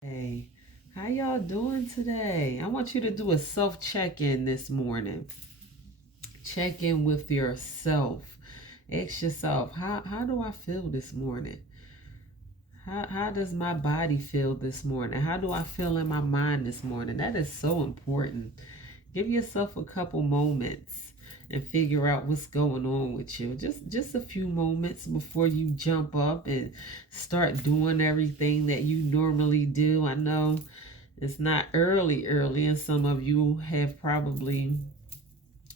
Hey, how y'all doing today? I want you to do a self check-in this morning. Check in with yourself. Ask yourself, how do I feel this morning? How does my body feel this morning? How do I feel in my mind this morning? That is so important. Give yourself a couple moments and figure out what's going on with you. Just a few moments before you jump up and start doing everything that you normally do. I know it's not early, and some of you have probably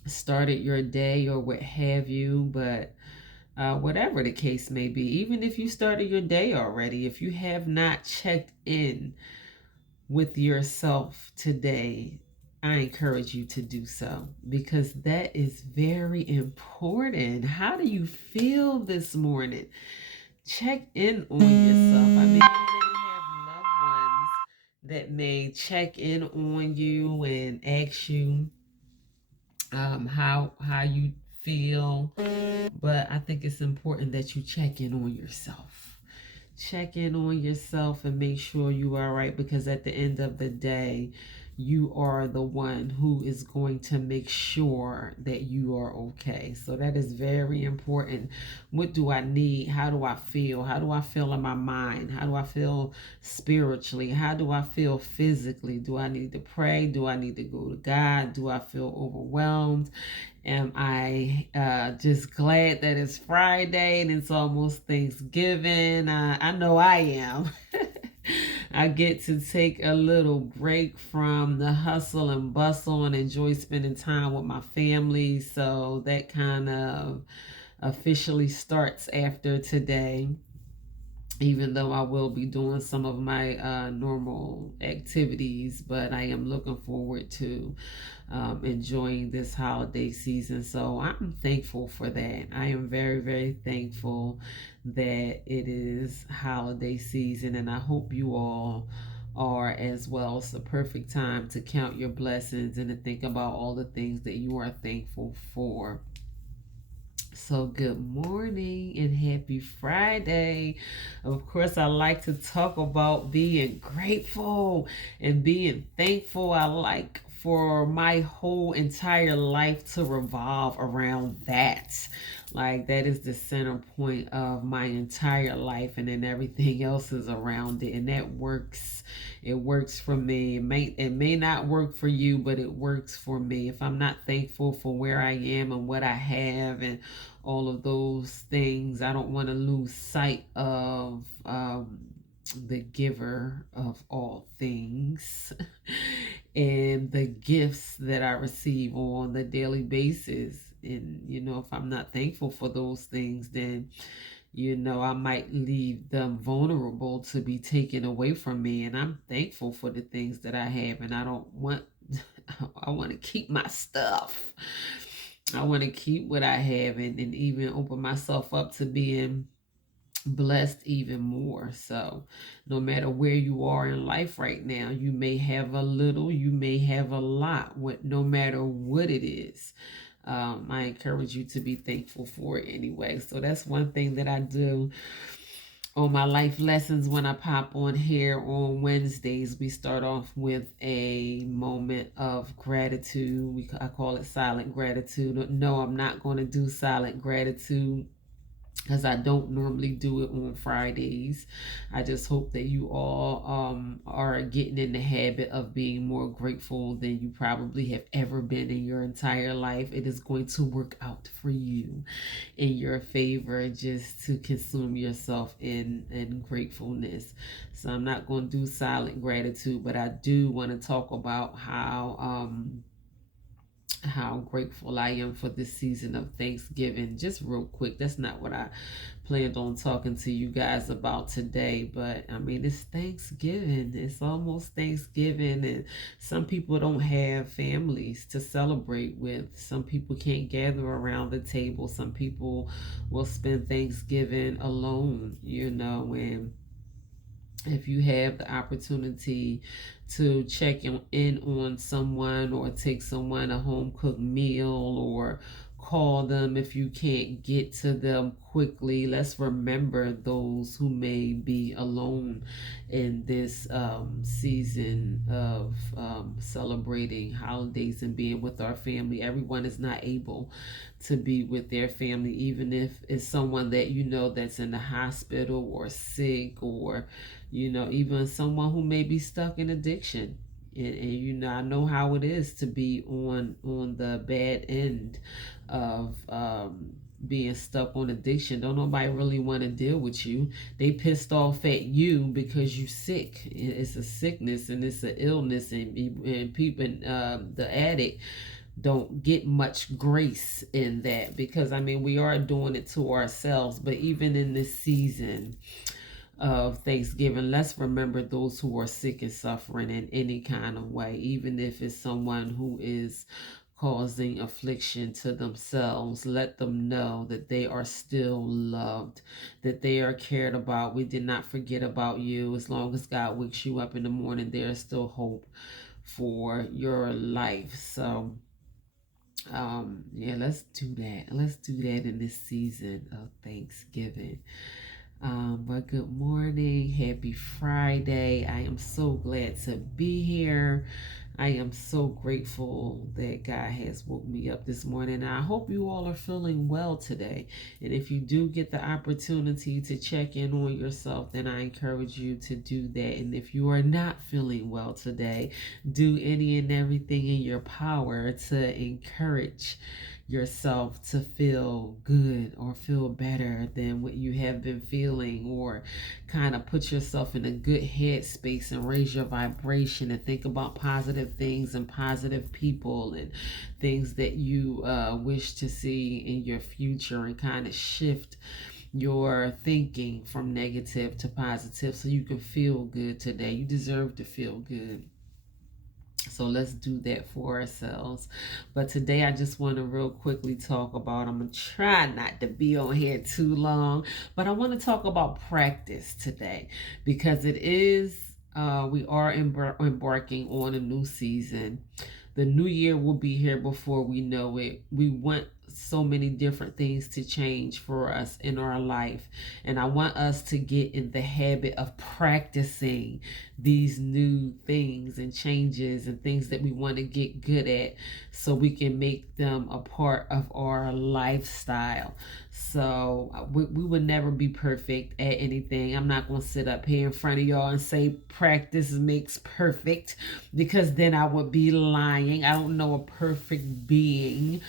started your day or what have you, but whatever the case may be, even if you started your day already, if you have not checked in with yourself today, I encourage you to do so because that is very important. How do you feel this morning? Check in on yourself. I mean, you may have loved ones that may check in on you and ask you how you feel, but I think it's important that you check in on yourself. Check in on yourself and make sure you are right because at the end of the day, you are the one who is going to make sure that you are okay. So that is very important. What do I need? How do I feel? How do I feel in my mind? How do I feel spiritually? How do I feel physically? Do I need to pray? Do I need to go to God? Do I feel overwhelmed? Am I just glad that it's Friday and it's almost Thanksgiving? I know I am. I get to take a little break from the hustle and bustle and enjoy spending time with my family. So that kind of officially starts after today, even though I will be doing some of my normal activities, but I am looking forward to enjoying this holiday season. So I'm thankful for that. I am very, very thankful that it is holiday season, and I hope you all are as well. It's the perfect time to count your blessings and to think about all the things that you are thankful for. So, good morning and happy Friday. Of course, I like to talk about being grateful and being thankful. I like for my whole entire life to revolve around that. Like, that is the center point of my entire life, and then everything else is around it, and that works. It works for me. It may not work for you, but it works for me. If I'm not thankful for where I am and what I have and all of those things, I don't want to lose sight of the giver of all things and the gifts that I receive on the daily basis. And, if I'm not thankful for those things, then, I might leave them vulnerable to be taken away from me. And I'm thankful for the things that I have, and I don't want, I want to keep my stuff. I want to keep what I have and even open myself up to being blessed even more. So, no matter where you are in life right now, you may have a little, you may have a lot, no matter what it is. I encourage you to be thankful for it anyway. So, that's one thing that I do on my life lessons when I pop on here on Wednesdays. We start off with a moment of gratitude. I call it silent gratitude. No, I'm not going to do silent gratitude because I don't normally do it on Fridays. I just hope that you all are getting in the habit of being more grateful than you probably have ever been in your entire life. It is going to work out for you in your favor just to consume yourself in gratefulness. So I'm not going to do silent gratitude, but I do want to talk about how grateful I am for this season of Thanksgiving. Just real quick, that's not what I planned on talking to you guys about today, but I mean, it's Thanksgiving. It's almost Thanksgiving, and some people don't have families to celebrate with. Some people can't gather around the table. Some people will spend Thanksgiving alone, and if you have the opportunity to check in on someone or take someone a home cooked meal or call them if you can't get to them quickly. Let's remember those who may be alone in this season of celebrating holidays and being with our family. Everyone is not able to be with their family, even if it's someone that you know that's in the hospital or sick, or even someone who may be stuck in addiction. And I know how it is to be on the bad end of being stuck on addiction. Don't nobody really want to deal with you. They pissed off at you because you sick. It's a sickness and it's an illness, and people, the addict don't get much grace in that, because I mean, we are doing it to ourselves. But even in this season of Thanksgiving, let's remember those who are sick and suffering in any kind of way, even if it's someone who is causing affliction to themselves. Let them know that they are still loved, that they are cared about. We did not forget about you. As long as God wakes you up in the morning, there is still hope for your life. So yeah, let's do that. Let's do that in this season of Thanksgiving. But good morning, happy Friday. I am so glad to be here. I am so grateful that God has woke me up this morning. I hope you all are feeling well today. And if you do get the opportunity to check in on yourself, then I encourage you to do that. And if you are not feeling well today, do any and everything in your power to encourage yourself to feel good or feel better than what you have been feeling, or kind of put yourself in a good headspace and raise your vibration and think about positive things and positive people and things that you wish to see in your future, and kind of shift your thinking from negative to positive so you can feel good today. You deserve to feel good. So let's do that for ourselves. But today I just want to real quickly talk about, I'm going to try not to be on here too long, but I want to talk about practice today, because it is, we are embarking on a new season. The new year will be here before we know it. We want so many different things to change for us in our life. And I want us to get in the habit of practicing these new things and changes and things that we want to get good at, so we can make them a part of our lifestyle. So we would never be perfect at anything. I'm not going to sit up here in front of y'all and say practice makes perfect, because then I would be lying. I don't know a perfect being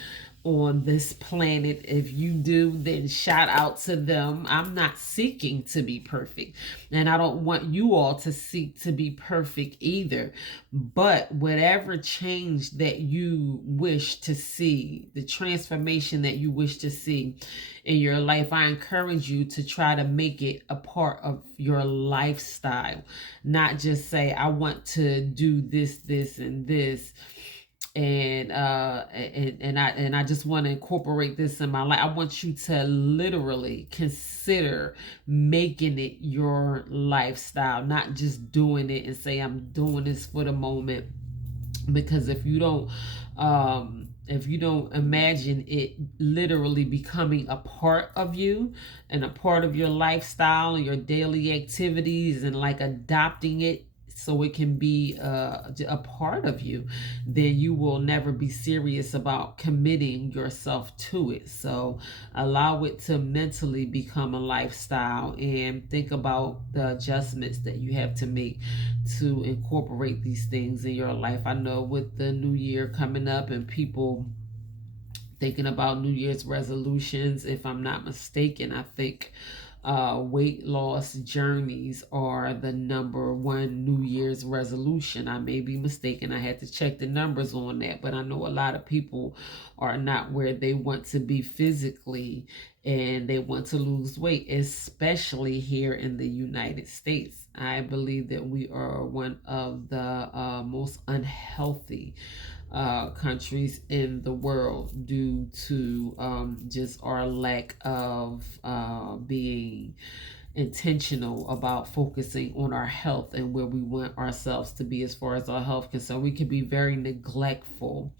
on this planet. If you do, then shout out to them. I'm not seeking to be perfect, and I don't want you all to seek to be perfect either. But whatever change that you wish to see, the transformation that you wish to see in your life, I encourage you to try to make it a part of your lifestyle. Not just say, I want to do this, this, and this, and I just want to incorporate this in my life. I want you to literally consider making it your lifestyle, not just doing it and say, I'm doing this for the moment. Because if you don't imagine it literally becoming a part of you and a part of your lifestyle and your daily activities, and like adopting it so it can be a part of you, then you will never be serious about committing yourself to it. So allow it to mentally become a lifestyle, and think about the adjustments that you have to make to incorporate these things in your life. I know with the new year coming up and people thinking about New Year's resolutions, if I'm not mistaken, I think weight loss journeys are the number one New Year's resolution. I may be mistaken. I had to check the numbers on that, but I know a lot of people are not where they want to be physically, and they want to lose weight, especially here in the United States. I believe that we are one of the most unhealthy countries in the world, due to just our lack of being intentional about focusing on our health and where we want ourselves to be as far as our health concerned. We can be very neglectful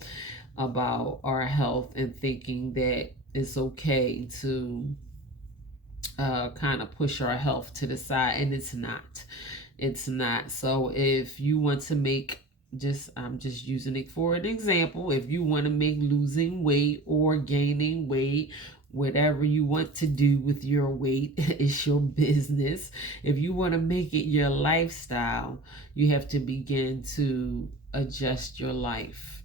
about our health and thinking that it's okay to kind of push our health to the side, and it's not. It's not. So if you want to make, just I'm just using it for an example, if you want to make losing weight or gaining weight, whatever you want to do with your weight, it's your business. If you want to make it your lifestyle, you have to begin to adjust your life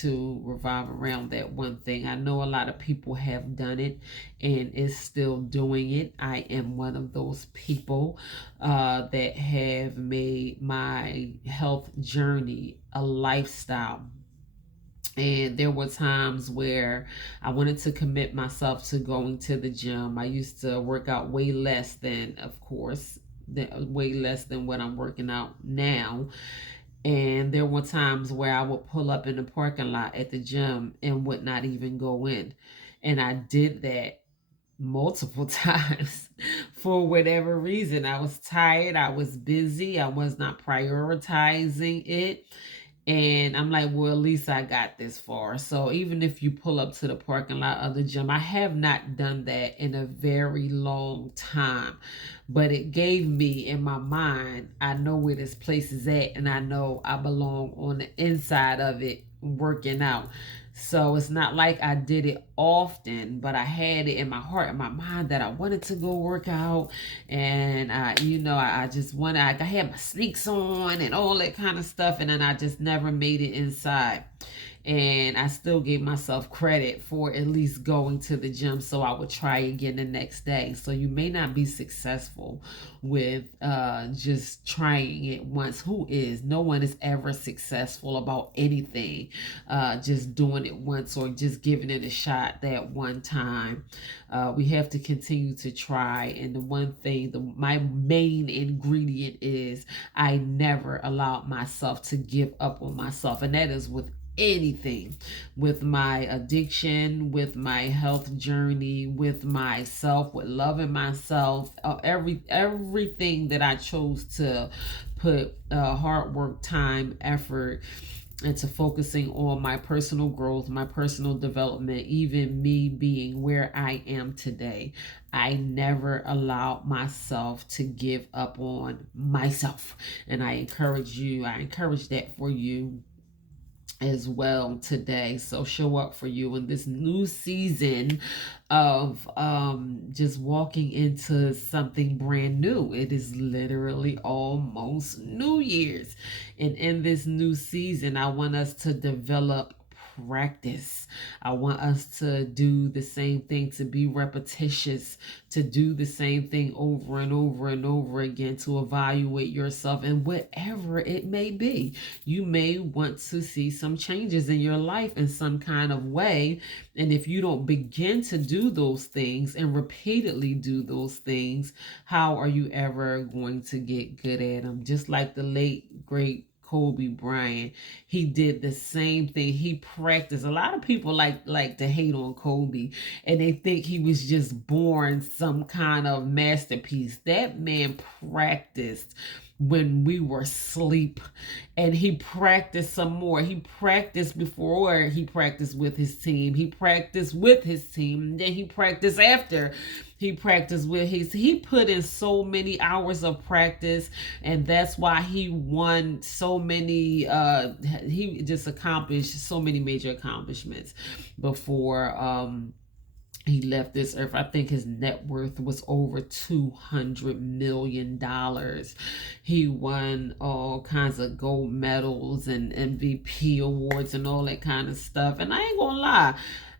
to revolve around that one thing. I know a lot of people have done it and is still doing it. I am one of those people that have made my health journey a lifestyle. And there were times where I wanted to commit myself to going to the gym. I used to work out way less than, of course, way less than what I'm working out now. And there were times where I would pull up in the parking lot at the gym and would not even go in. And I did that multiple times for whatever reason. I was tired, I was busy, I was not prioritizing it. And I'm like, well, at least I got this far. So even if you pull up to the parking lot of the gym, I have not done that in a very long time. But it gave me in my mind, I know where this place is at, and I know I belong on the inside of it working out. So it's not like I did it often, but I had it in my heart and my mind that I wanted to go work out. And I just wanted, I had my sneaks on and all that kind of stuff. And then I just never made it inside. And I still gave myself credit for at least going to the gym, so I would try again the next day. So you may not be successful with just trying it once. Who is? No one is ever successful about anything just doing it once or just giving it a shot that one time. We have to continue to try. And the one thing, my main ingredient is I never allowed myself to give up on myself. And that is with anything, with my addiction, with my health journey, with myself, with loving myself, everything that I chose to put hard work, time, effort into focusing on my personal growth, my personal development, even me being where I am today. I never allowed myself to give up on myself. And I encourage that for you as well today. So show up for you in this new season of just walking into something brand new. It is literally almost New Year's. And in this new season, I want us to develop practice. I want us to do the same thing, to be repetitious, to do the same thing over and over and over again, to evaluate yourself and whatever it may be. You may want to see some changes in your life in some kind of way. And if you don't begin to do those things and repeatedly do those things, how are you ever going to get good at them? Just like the late, great Kobe Bryant, he did the same thing. He practiced. A lot of people like to hate on Kobe, and they think he was just born some kind of masterpiece. That man practiced when we were asleep, and he practiced some more. He practiced before he practiced with his team. He practiced with his team, and then he practiced after he practiced with he put in so many hours of practice, and that's why he won so many he just accomplished so many major accomplishments before he left this earth. I think his net worth was over $200 million. He won all kinds of gold medals and MVP awards and all that kind of stuff. And I ain't gonna lie,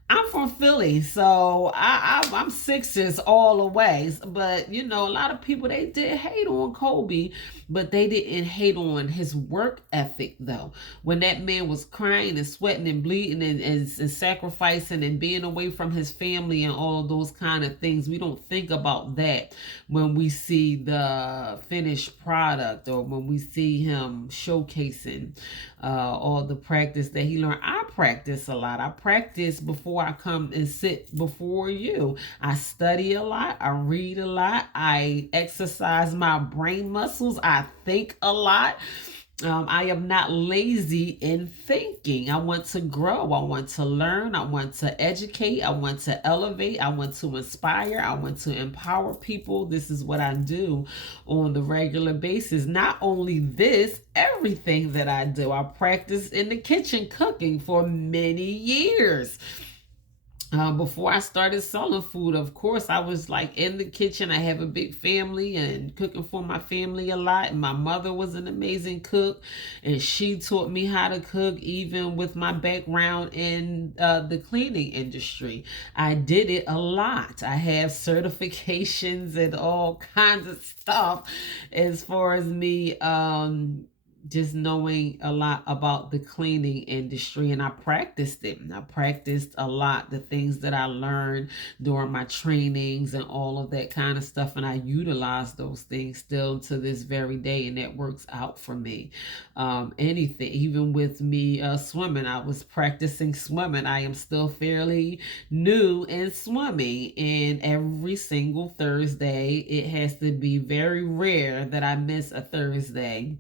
I'm from Philly, so I'm Sixers all the way. But a lot of people, they did hate on Kobe, but they didn't hate on his work ethic though. When that man was crying and sweating and bleeding and sacrificing and being away from his family and all of those kind of things, we don't think about that when we see the finished product or when we see him showcasing all the practice that he learned. I practice a lot. I practice before before I come and sit before you. I study a lot. I read a lot. I exercise my brain muscles. I think a lot. I am not lazy in thinking. I want to grow. I want to learn. I want to educate. I want to elevate. I want to inspire. I want to empower people. This is what I do on the regular basis. Not only this, everything that I do. I practiced in the kitchen cooking for many years. Before I started selling food, of course, I was like in the kitchen. I have a big family and cooking for my family a lot. And my mother was an amazing cook, and she taught me how to cook, even with my background in the cleaning industry. I did it a lot. I have certifications and all kinds of stuff as far as me. Just knowing a lot about the cleaning industry, and I practiced it. I practiced a lot the things that I learned during my trainings and all of that kind of stuff, and I utilize those things still to this very day, and that works out for me. Anything, even with me swimming, I was practicing swimming. I am still fairly new in swimming, and every single Thursday, it has to be very rare that I miss a Thursday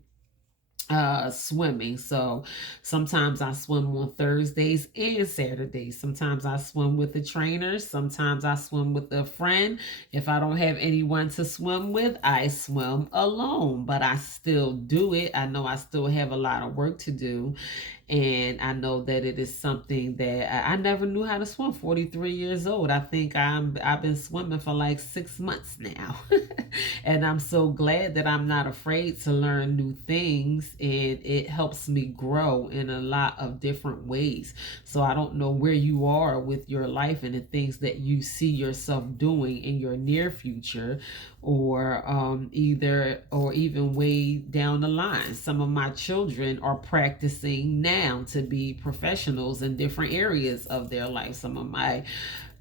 swimming. So sometimes I swim on Thursdays and Saturdays. Sometimes I swim with the trainers. Sometimes I swim with a friend. If I don't have anyone to swim with, I swim alone, but I still do it. I know I still have a lot of work to do, and I know that it is something that I never knew how to swim. 43 years old. I think I've been swimming for like 6 months now. And I'm so glad that I'm not afraid to learn new things, and it helps me grow in a lot of different ways. So I don't know where you are with your life and the things that you see yourself doing in your near future, or even way down the line. Some of my children are practicing now to be professionals in different areas of their life. Some of my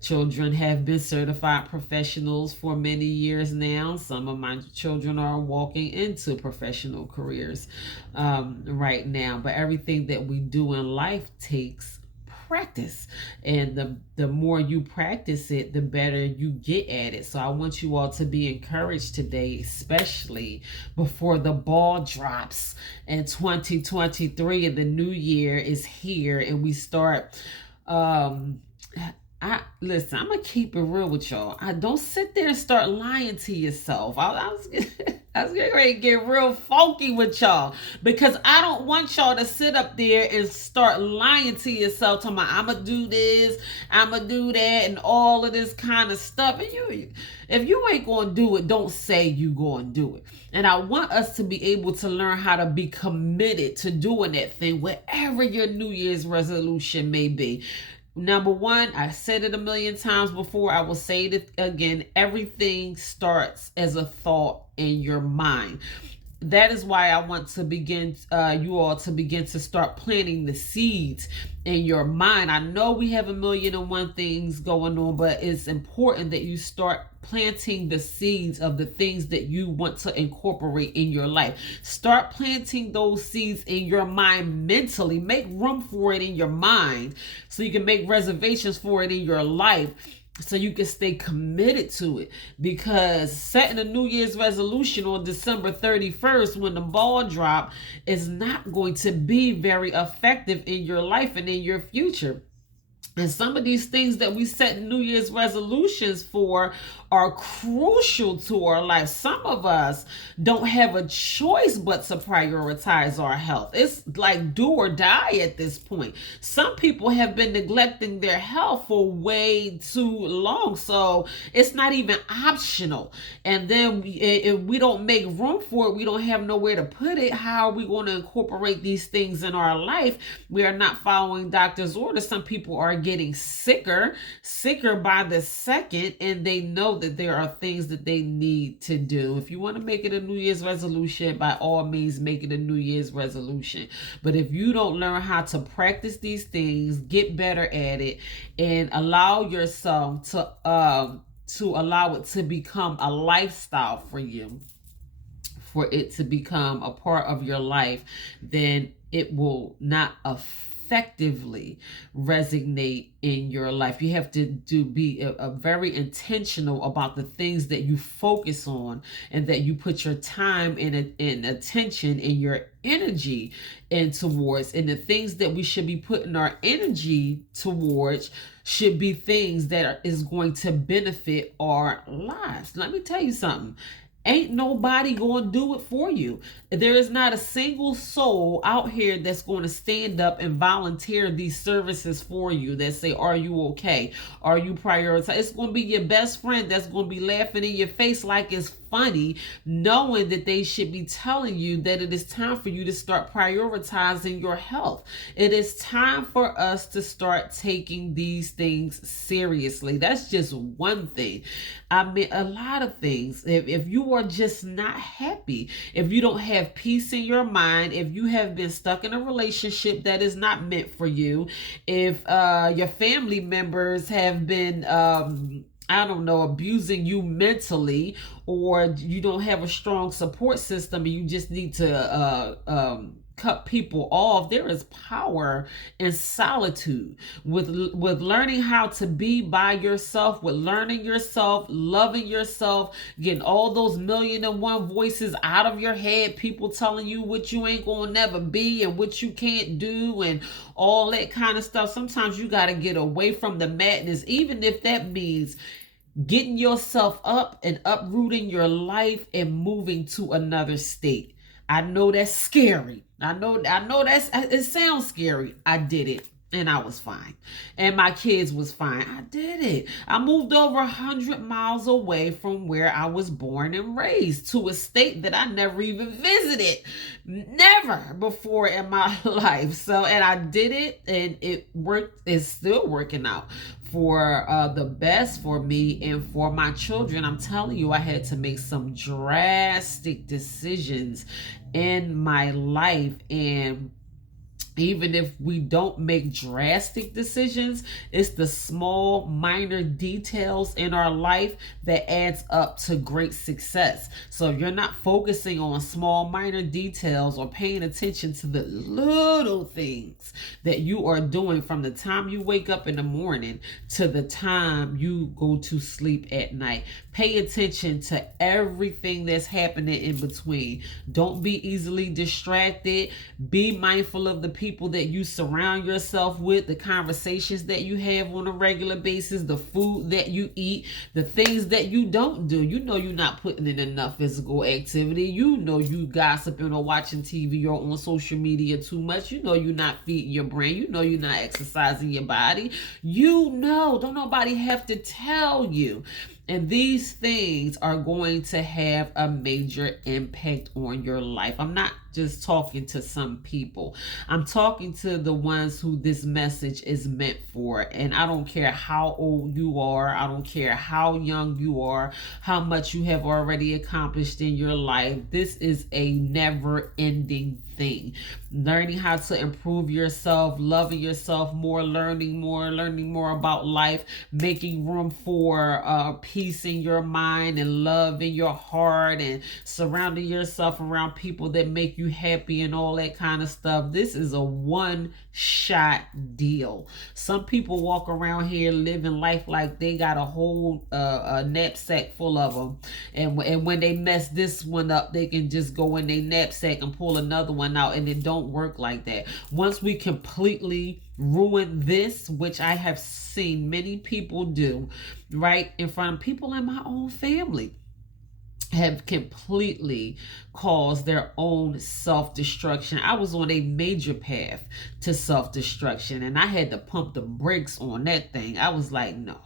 children have been certified professionals for many years now. Some of my children are walking into professional careers right now. But everything that we do in life takes practice, and the more you practice it, the better you get at it. So I want you all to be encouraged today, especially before the ball drops in 2023 and the new year is here, and we start listen, I'm gonna keep it real with y'all. I don't sit there and start lying to yourself. I was getting ready to get real funky with y'all, because I don't want y'all to sit up there and start lying to yourself, talking about I'm gonna do this, I'm gonna do that, and all of this kind of stuff. And if you ain't gonna do it, don't say you gonna do it. And I want us to be able to learn how to be committed to doing that thing, whatever your New Year's resolution may be. Number one, I said it a million times before, I will say it again. Everything starts as a thought in your mind. That is why I want to begin, you all to begin to start planting the seeds in your mind. I know we have a million and one things going on, but it's important that you start planting the seeds of the things that you want to incorporate in your life. Start planting those seeds in your mind mentally. Make room for it in your mind so you can make reservations for it in your life, so you can stay committed to it. Because setting a New Year's resolution on December 31st when the ball drop is not going to be very effective in your life and in your future. And some of these things that we set New Year's resolutions for are crucial to our life. Some of us don't have a choice but to prioritize our health. It's like do or die at this point. Some people have been neglecting their health for way too long, so it's not even optional. And then if we don't make room for it, we don't have nowhere to put it. How are we going to incorporate these things in our life? We are not following doctor's orders. Some people are getting sicker by the second, and they know that there are things that they need to do. If you want to make it a New Year's resolution, by all means make it a New Year's resolution. But if you don't learn how to practice these things, get better at it, and allow yourself to allow it to become a lifestyle for you, for it to become a part of your life, then it will not affect effectively resonate in your life. You have to be a very intentional about the things that you focus on and that you put your time and attention and your energy in towards. And the things that we should be putting our energy towards should be things that is going to benefit our lives. Let me tell you something. Ain't nobody going to do it for you. There is not a single soul out here that's going to stand up and volunteer these services for you that say, are you okay? Are you prioritized? It's going to be your best friend that's going to be laughing in your face like it's funny, knowing that they should be telling you that it is time for you to start prioritizing your health. It is time for us to start taking these things seriously. That's just one thing. I mean, a lot of things. If you are just not happy, if you don't have peace in your mind, if you have been stuck in a relationship that is not meant for you, if your family members have been I don't know, abusing you mentally, or you don't have a strong support system and you just need to cut people off. There is power in solitude with learning how to be by yourself, with learning yourself, loving yourself, getting all those 1,000,001 voices out of your head, people telling you what you ain't gonna never be and what you can't do and all that kind of stuff. Sometimes you got to get away from the madness, even if that means getting yourself up and uprooting your life and moving to another state. I know that's scary. I know it sounds scary. I did it and I was fine. And my kids was fine. I did it. I moved over 100 miles away from where I was born and raised to a state that I never even visited. Never before in my life. So, and I did it and it worked. It's still working out for the best for me and for my children. I'm telling you, I had to make some drastic decisions in my life, and even if we don't make drastic decisions, it's the small minor details in our life that adds up to great success. So if you're not focusing on small minor details or paying attention to the little things that you are doing from the time you wake up in the morning to the time you go to sleep at night, pay attention to everything that's happening in between. Don't be easily distracted. Be mindful of the people that you surround yourself with, the conversations that you have on a regular basis, the food that you eat, the things that you don't do. You know you're not putting in enough physical activity. You know you gossiping or watching TV or on social media too much. You know you're not feeding your brain. You know you're not exercising your body. You know, don't nobody have to tell you. And these things are going to have a major impact on your life. I'm not just talking to some people. I'm talking to the ones who this message is meant for. And I don't care how old you are. I don't care how young you are, how much you have already accomplished in your life. This is a never-ending thing. Learning how to improve yourself, loving yourself more, learning more about life, making room for peace in your mind and love in your heart, and surrounding yourself around people that make you happy and all that kind of stuff. This is a one-shot deal. Some people walk around here living life like they got a whole a knapsack full of them, and when they mess this one up, they can just go in their knapsack and pull another one out, and it don't work like that. Once we completely ruin this, which I have seen many people do right in front of people in my own family, have completely caused their own self-destruction. I was on a major path to self-destruction and I had to pump the brakes on that thing. I was like, no,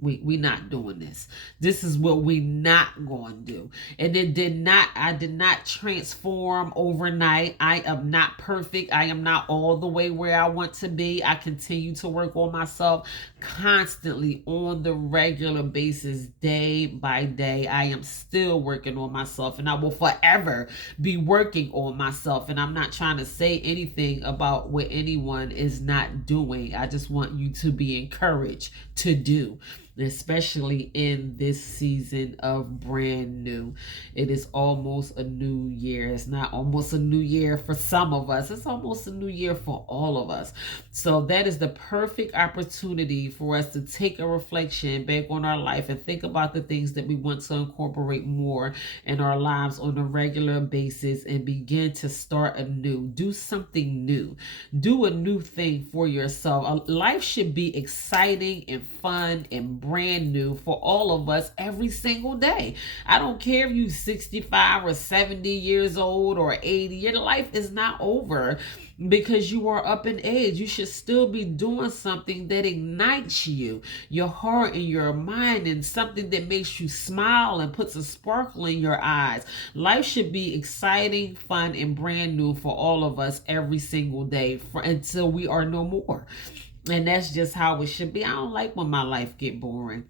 we not doing this. This is what we not going to do. And I did not transform overnight. I am not perfect. I am not all the way where I want to be. I continue to work on myself constantly on the regular basis, day by day. I am still working on myself, and I will forever be working on myself. And I'm not trying to say anything about what anyone is not doing. I just want you to be encouraged to do. especially in this season of brand new. It is almost a new year. It's not almost a new year for some of us, it's almost a new year for all of us. So that is the perfect opportunity for us to take a reflection back on our life and think about the things that we want to incorporate more in our lives on a regular basis and begin to start anew. Do something new. Do a new thing for yourself. Life should be exciting and fun and brand new for all of us every single day. I don't care if you're 65 or 70 years old or 80. Your life is not over because you are up in age. You should still be doing something that ignites you, your heart and your mind, and something that makes you smile and puts a sparkle in your eyes. Life should be exciting, fun, and brand new for all of us every single day until we are no more. And that's just how it should be. I don't like when my life get boring.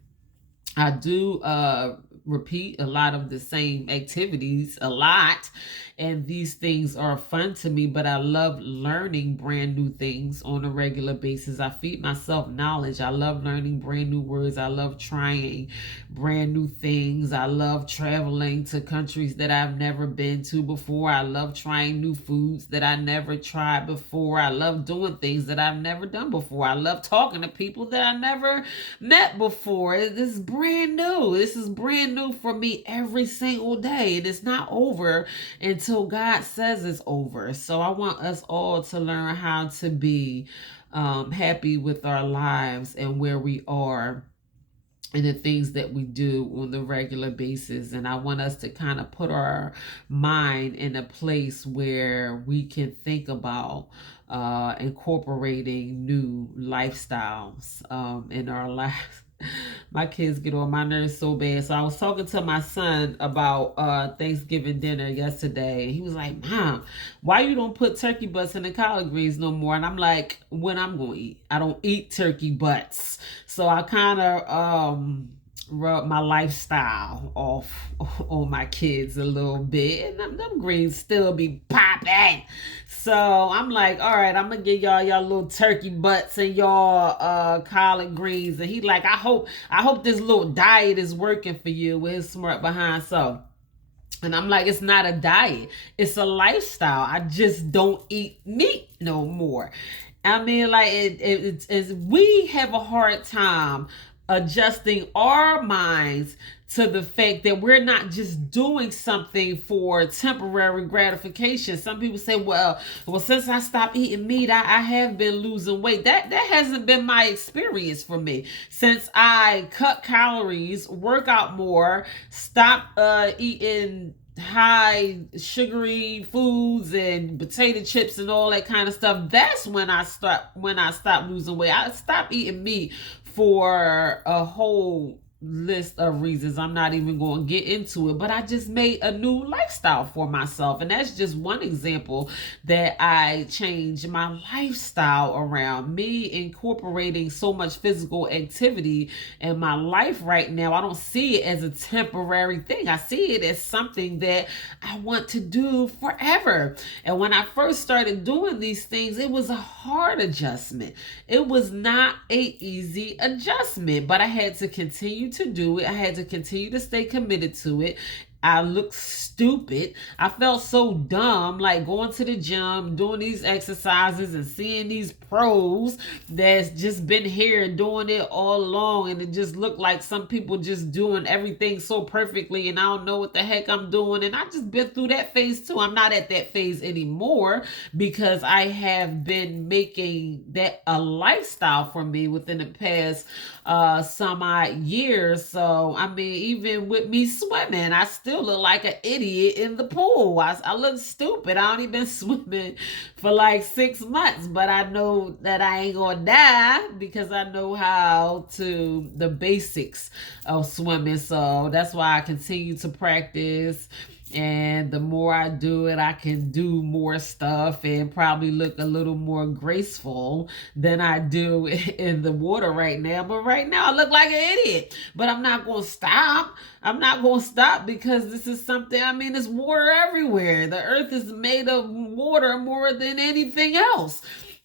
I do repeat a lot of the same activities a lot, and these things are fun to me, but I love learning brand new things on a regular basis. I feed myself knowledge. I love learning brand new words. I love trying brand new things. I love traveling to countries that I've never been to before. I love trying new foods that I never tried before. I love doing things that I've never done before. I love talking to people that I never met before. This is brand new. This is brand new for me every single day. And it's not over until God says it's over. So I want us all to learn how to be happy with our lives and where we are and the things that we do on the regular basis. And I want us to kind of put our mind in a place where we can think about incorporating new lifestyles in our lives. My kids get on my nerves so bad. So I was talking to my son about Thanksgiving dinner yesterday. He was like, Mom, why you don't put turkey butts in the collard greens no more? And I'm like, when I'm going to eat. I don't eat turkey butts. So I kind of rub my lifestyle off on my kids a little bit. And them greens still be popping. So I'm like, all right, I'm gonna give y'all little turkey butts and y'all collard greens. And he like, I hope this little diet is working for you with his smart behind. So, and I'm like, it's not a diet, it's a lifestyle. I just don't eat meat no more. I mean, like it's we have a hard time adjusting our minds to the fact that we're not just doing something for temporary gratification. Some people say, well, since I stopped eating meat, I have been losing weight. That hasn't been my experience for me. Since I cut calories, work out more, stop eating high sugary foods and potato chips and all that kind of stuff, that's when I stopped losing weight. I stopped eating meat for a whole list of reasons. I'm not even going to get into it, but I just made a new lifestyle for myself. And that's just one example that I changed my lifestyle around. Me incorporating so much physical activity in my life right now. I don't see it as a temporary thing. I see it as something that I want to do forever. And when I first started doing these things, it was a hard adjustment. It was not an easy adjustment, but I had to continue to do it. I had to continue to stay committed to it. I looked stupid. I felt so dumb, like going to the gym, doing these exercises and seeing these pros that's just been here doing it all along. And it just looked like some people just doing everything so perfectly and I don't know what the heck I'm doing. And I just been through that phase too. I'm not at that phase anymore because I have been making that a lifestyle for me within the past some odd years. So, I mean, even with me swimming, I still look like an idiot in the pool. I look stupid. I only been swimming for like 6 months, but I know that I ain't gonna die because I know how to the basics of swimming. So that's why I continue to practice. And the more I do it, I can do more stuff and probably look a little more graceful than I do in the water right now. But right now, I look like an idiot. But I'm not going to stop. I'm not going to stop because this is something, I mean, there's water everywhere. The earth is made of water more than anything else.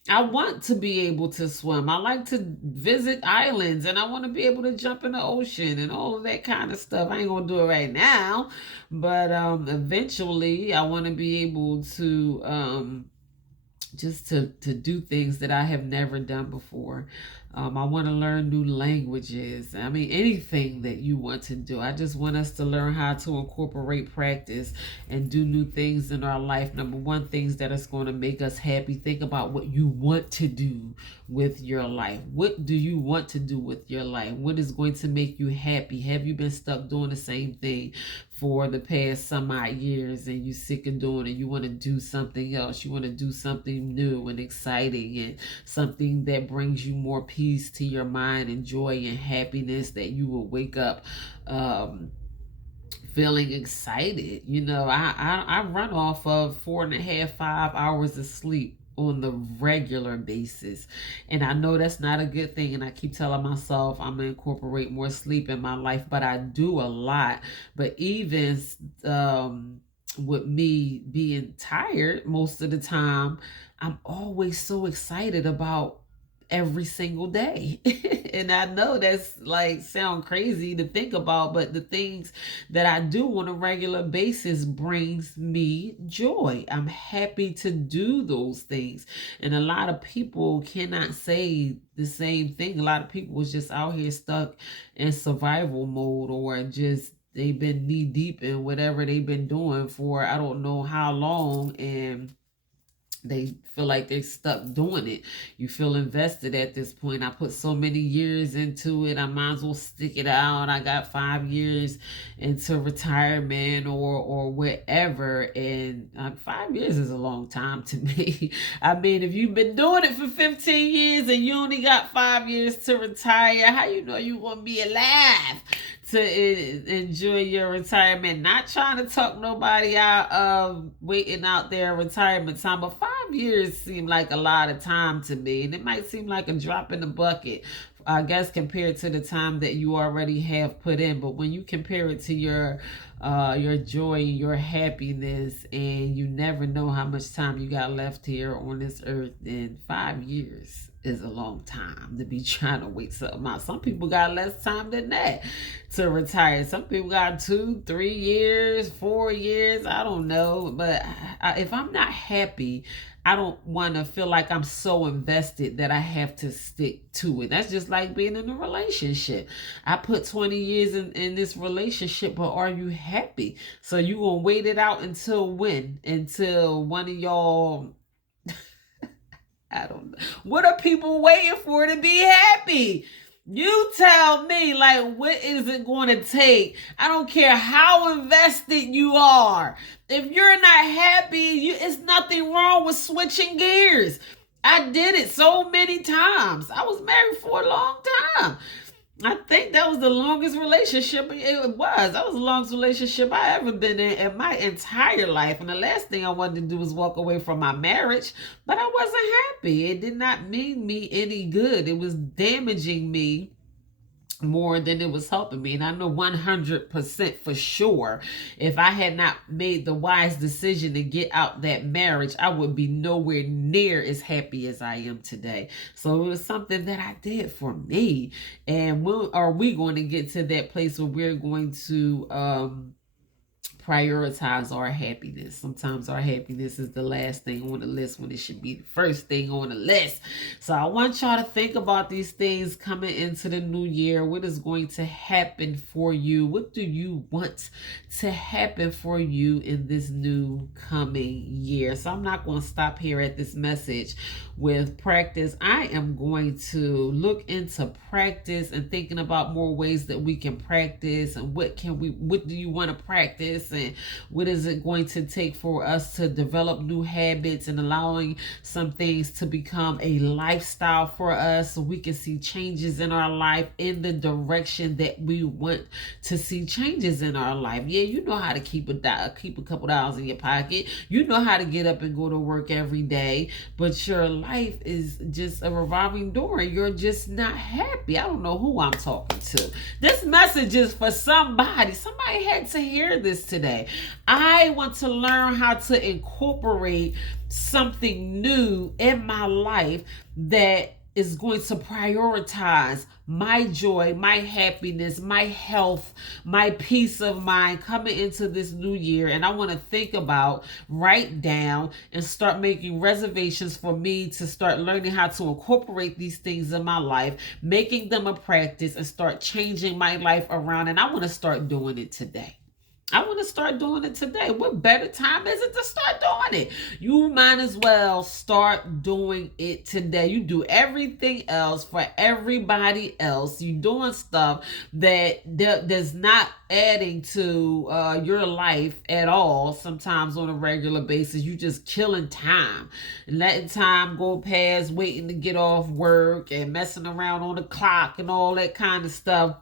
I want to be able to swim. I like to visit islands and I want to be able to jump in the ocean and all of that kind of stuff. I ain't gonna do it right now, but eventually I want to be able to just to do things that I have never done before. I want to learn new languages. I mean, anything that you want to do. I just want us to learn how to incorporate practice and do new things in our life. Number one, things that is going to make us happy. Think about what you want to do with your life. What do you want to do with your life? What is going to make you happy? Have you been stuck doing the same thing for the past some odd years and you sick of doing it? You want to do something else. You want to do something new and exciting and something that brings you more peace to your mind and joy and happiness, that you will wake up feeling excited. You know, I run off of 4.5, 5 hours of sleep on the regular basis, and I know that's not a good thing, and I keep telling myself I'm gonna incorporate more sleep in my life, but I do a lot. But even with me being tired most of the time, I'm always so excited about every single day. And I know that's like sound crazy to think about, but the things that I do on a regular basis brings me joy. I'm happy to do those things. And a lot of people cannot say the same thing. A lot of people was just out here stuck in survival mode, or just they've been knee deep in whatever they've been doing for I don't know how long, and they feel like they're stuck doing it. You feel invested at this point. I put so many years into it, I might as well stick it out. I got 5 years into retirement or whatever, and 5 years is a long time to me. I mean, if you've been doing it for 15 years and you only got 5 years to retire, how you know you gonna be alive to enjoy your retirement? Not trying to talk nobody out of waiting out their retirement time, but 5 years seem like a lot of time to me, and it might seem like a drop in the bucket, I guess, compared to the time that you already have put in. But when you compare it to your joy, your happiness, and you never know how much time you got left here on this earth, then 5 years is a long time to be trying to wait something out. Some people got less time than that to retire. Some people got 2, 3 years, 4 years. I don't know. But if I'm not happy, I don't want to feel like I'm so invested that I have to stick to it. That's just like being in a relationship. I put 20 years in this relationship, but are you happy? So you gonna wait it out until when? Until one of y'all, I don't know. What are people waiting for to be happy? You tell me, like, what is it going to take? I don't care how invested you are. If you're not happy, it's nothing wrong with switching gears. I did it so many times. I was married for a long time. I think that was the longest relationship it was. That was the longest relationship I ever been in my entire life. And the last thing I wanted to do was walk away from my marriage, but I wasn't happy. It did not mean me any good. It was damaging me more than it was helping me. And I know 100% for sure, if I had not made the wise decision to get out that marriage, I would be nowhere near as happy as I am today. So it was something that I did for me. And are we going to get to that place where we're going to prioritize our happiness? Sometimes our happiness is the last thing on the list when it should be the first thing on the list. So I want y'all to think about these things coming into the new year. What is going to happen for you? What do you want to happen for you in this new coming year? So I'm not going to stop here at this message with practice. I am going to look into practice and thinking about more ways that we can practice, and what do you want to practice, and what is it going to take for us to develop new habits and allowing some things to become a lifestyle for us, so we can see changes in our life in the direction that we want to see changes in our life. Yeah, you know how to keep a couple dollars in your pocket. You know how to get up and go to work every day, but your life is just a revolving door and you're just not happy. I don't know who I'm talking to. This message is for somebody. Somebody had to hear this today. today. I want to learn how to incorporate something new in my life that is going to prioritize my joy, my happiness, my health, my peace of mind coming into this new year. And I want to think about, write down, and start making reservations for me to start learning how to incorporate these things in my life, making them a practice, and start changing my life around. And I want to start doing it today. I want to start doing it today. What better time is it to start doing it? You might as well start doing it today. You do everything else for everybody else. You doing stuff that's not adding to your life at all. Sometimes on a regular basis, you just killing time, letting time go past, waiting to get off work and messing around on the clock and all that kind of stuff,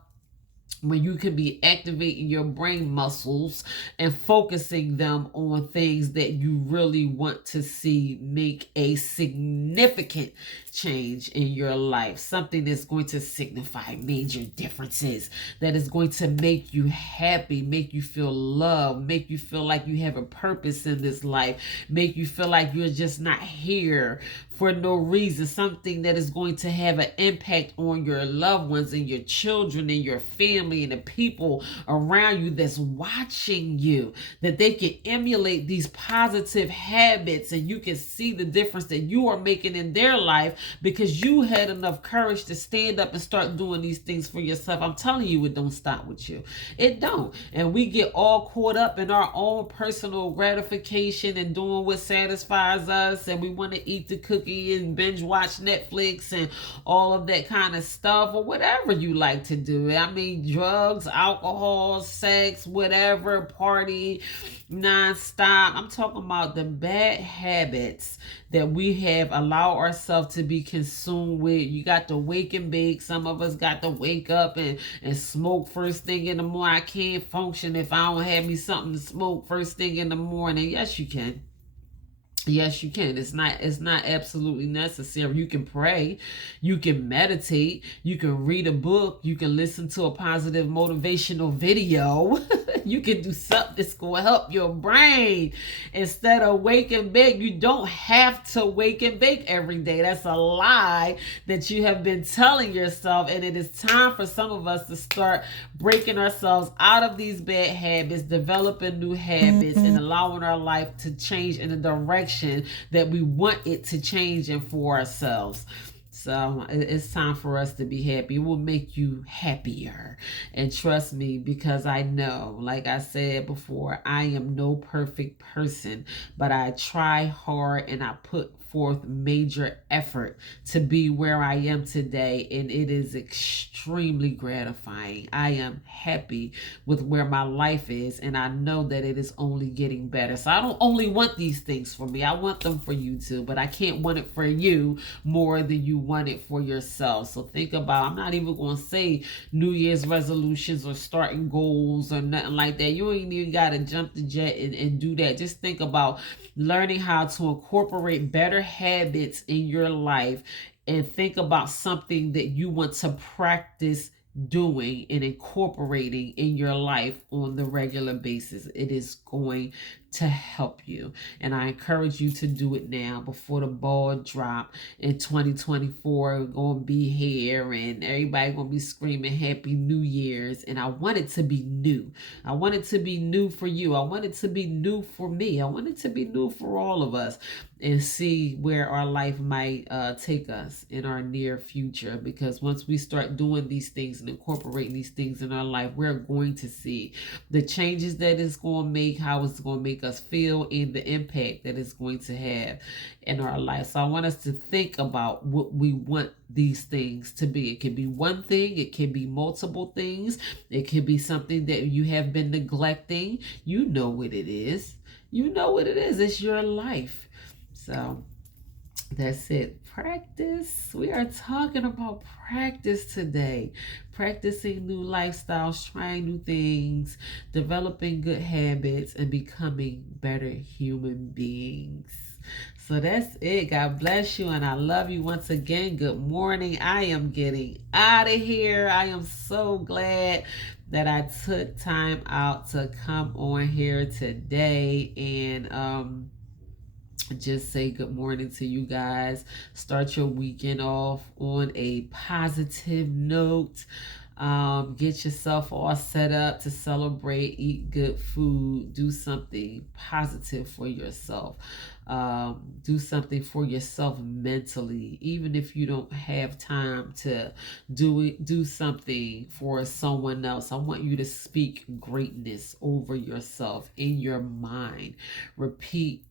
when you can be activating your brain muscles and focusing them on things that you really want to see make a significant change in your life. Something that's going to signify major differences, that is going to make you happy, make you feel loved, make you feel like you have a purpose in this life, make you feel like you're just not here for no reason. Something that is going to have an impact on your loved ones and your children and your family and the people around you that's watching you, that they can emulate these positive habits and you can see the difference that you are making in their life because you had enough courage to stand up and start doing these things for yourself. I'm telling you, it don't stop with you. It don't. And we get all caught up in our own personal gratification and doing what satisfies us, and we want to eat the cookie and binge watch Netflix and all of that kind of stuff, or whatever you like to do. I mean, drugs, alcohol, sex, whatever, party nonstop. I'm talking about the bad habits that we have allowed ourselves to be consumed with. You got to wake and bake. Some of us got to wake up and smoke first thing in the morning. I can't function if I don't have me something to smoke first thing in the morning. Yes, you can. Yes, you can. It's not absolutely necessary. You can pray, you can meditate, you can read a book, you can listen to a positive motivational video. You can do something that's going to help your brain instead of wake and bake. You don't have to wake and bake every day. That's a lie that you have been telling yourself, and it is time for some of us to start breaking ourselves out of these bad habits, developing new habits, and allowing our life to change in a direction that we want it to change in for ourselves. So it's time for us to be happy. It will make you happier. And trust me, because I know, like I said before, I am no perfect person, but I try hard and I put forth major effort to be where I am today, and it is extremely gratifying. I am happy with where my life is, and I know that it is only getting better. So I don't only want these things for me, I want them for you too, but I can't want it for you more than you want it for yourself. So think about, I'm not even going to say New Year's resolutions or starting goals or nothing like that. You ain't even got to jump the jet and do that. Just think about learning how to incorporate better habits in your life, and think about something that you want to practice doing and incorporating in your life on the regular basis. It is going to help you, and I encourage you to do it now before the ball drop in 2024. We're gonna be here and everybody gonna be screaming Happy New Year's, and I want it to be new. I want it to be new for you. I want it to be new for me. I want it to be new for all of us, and see where our life might take us in our near future. Because once we start doing these things and incorporating these things in our life, we're going to see the changes that it's going to make, how it's going to make us feel, and the impact that it's going to have in our life. So I want us to think about what we want these things to be. It can be one thing, it can be multiple things, it can be something that you have been neglecting. You know what it is. You know what it is. It's your life. So that's it. Practice. We are talking about practice today. Practicing new lifestyles, trying new things, developing good habits, and becoming better human beings. So that's it. God bless you, and I love you once again. Good morning. I am getting out of here. I am so glad that I took time out to come on here today and just say good morning to you guys. Start your weekend off on a positive note. Get yourself all set up to celebrate, eat good food, do something positive for yourself. Do something for yourself mentally, even if you don't have time to do it. Do something for someone else. I want you to speak greatness over yourself in your mind. Repeat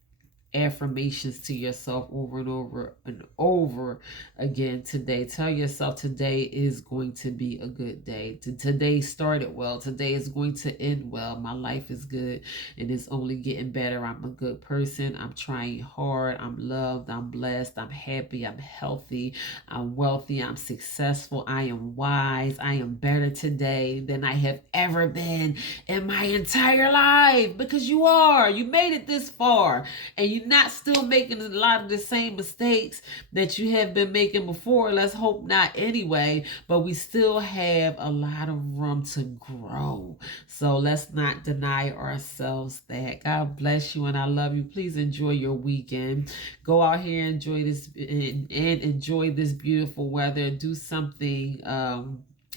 affirmations to yourself over and over and over again today. Tell yourself today is going to be a good day. Today started well. Today is going to end well. My life is good and it's only getting better. I'm a good person. I'm trying hard. I'm loved. I'm blessed. I'm happy. I'm healthy. I'm wealthy. I'm successful. I am wise. I am better today than I have ever been in my entire life, because you are. You made it this far and you're not still making a lot of the same mistakes that you have been making before. Let's hope not anyway, but we still have a lot of room to grow. So let's not deny ourselves that. God bless you and I love you. Please enjoy your weekend. Go out here, enjoy this and enjoy this beautiful weather. Do something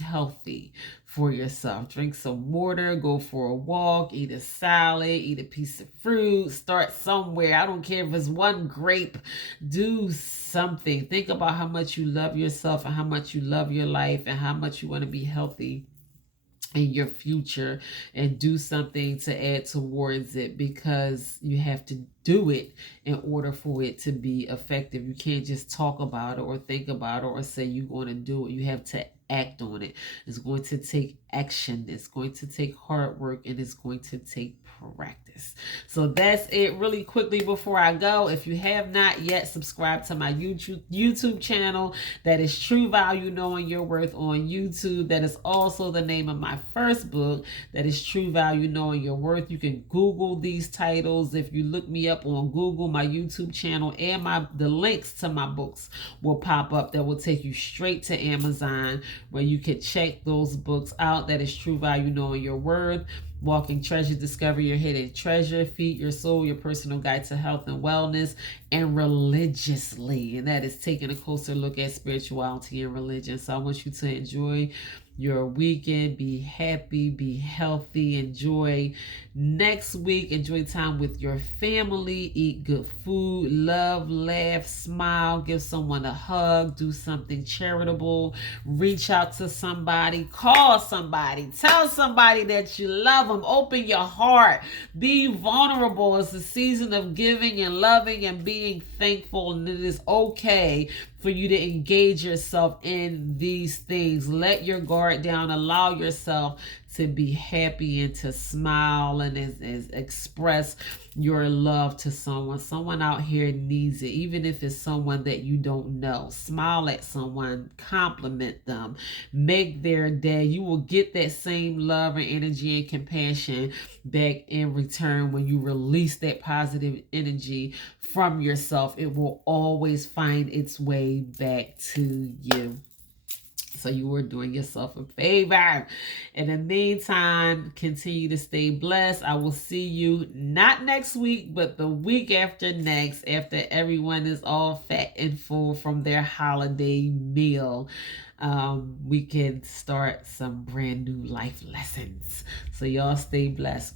healthy for yourself. Drink some water, go for a walk, eat a salad, eat a piece of fruit, start somewhere. I don't care if it's one grape. Do something. Think about how much you love yourself and how much you love your life and how much you want to be healthy in your future, and do something to add towards it, because you have to do it in order for it to be effective. You can't just talk about it or think about it or say you're going to do it. You have to act on it. It's going to take action. It's going to take hard work, and it's going to take practice. So that's it. Really quickly before I go, if you have not yet subscribed to my YouTube channel, that is True Value Knowing Your Worth on YouTube. That is also the name of my first book, that is True Value Knowing Your Worth. You can Google these titles. If you look me up on Google, my YouTube channel and the links to my books will pop up. That will take you straight to Amazon, where you can check those books out. That is True Value Knowing Your Worth, Walking Treasure, Discover Your Hidden Treasure, Feed Your Soul, Your Personal Guide to Health and Wellness, and Religiously. And that is taking a closer look at spirituality and religion. So I want you to enjoy your weekend. Be happy, be healthy, enjoy next week, enjoy time with your family, eat good food, love, laugh, smile, give someone a hug, do something charitable, reach out to somebody, call somebody, tell somebody that you love them, open your heart, be vulnerable. It's a season of giving and loving and being thankful, and it is okay for you to engage yourself in these things. Let your guard down. Allow yourself to be happy and to smile and express your love to someone. Someone out here needs it, even if it's someone that you don't know. Smile at someone, compliment them, make their day. You will get that same love and energy and compassion back in return when you release that positive energy from yourself. It will always find its way back to you. So you are doing yourself a favor. In the meantime, continue to stay blessed. I will see you not next week, but the week after next, after everyone is all fat and full from their holiday meal. We can start some brand new life lessons. So y'all stay blessed.